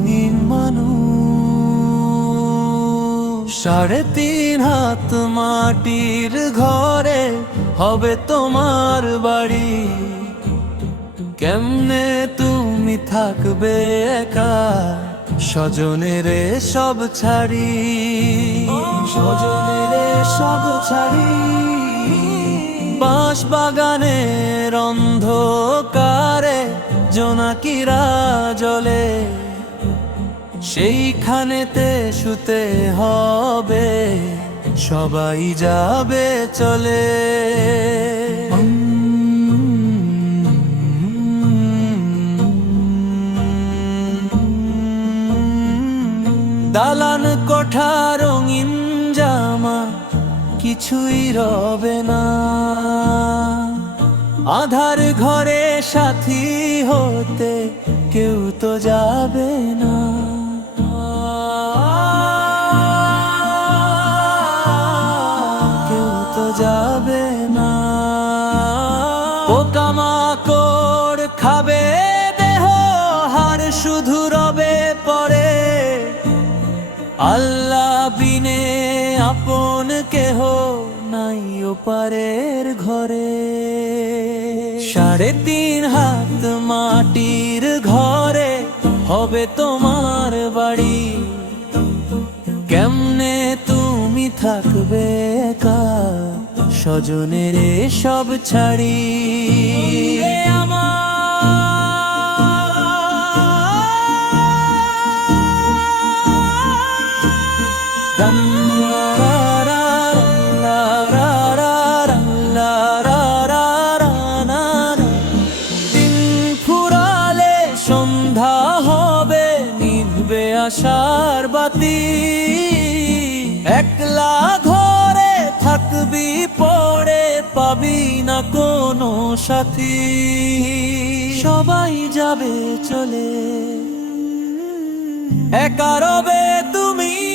রঙিন মানুষ। সাড়ে তিন হাত মাটির ঘরে হবে তোমার বাড়ি। কেমনে তুমি থাকবে একা? স্বজনের সব ছাড়ি। স্বজনের সব ছাড়ি। বাঁশ বাগানে অন্ধকারে জোনাকিরা জলে সেইখানেতে শুতে হবে, সবাই যাবে চলে। দালান কোঠা রঙিন জামা, কিছুই রবে না। আধার ঘরে সাথী হতে কেউ তো যাবে না। রবে পরে। আল্লাহ বিনে আপন কেহ নাই ওপারের ঘরে। সাড়ে তিন হাত মাটির ঘরে হবে তোমার বাড়ি। কেমনে তুমি থাকবে একা, স্বজনের সব ছাড়ি। সন্ধ্যা হবে, নিভবে আশার বাতি। একলা ঘরে থাকবি পড়ে পাবি না কোনো সাথী। সবাই যাবে চলে। একা রবে তুমি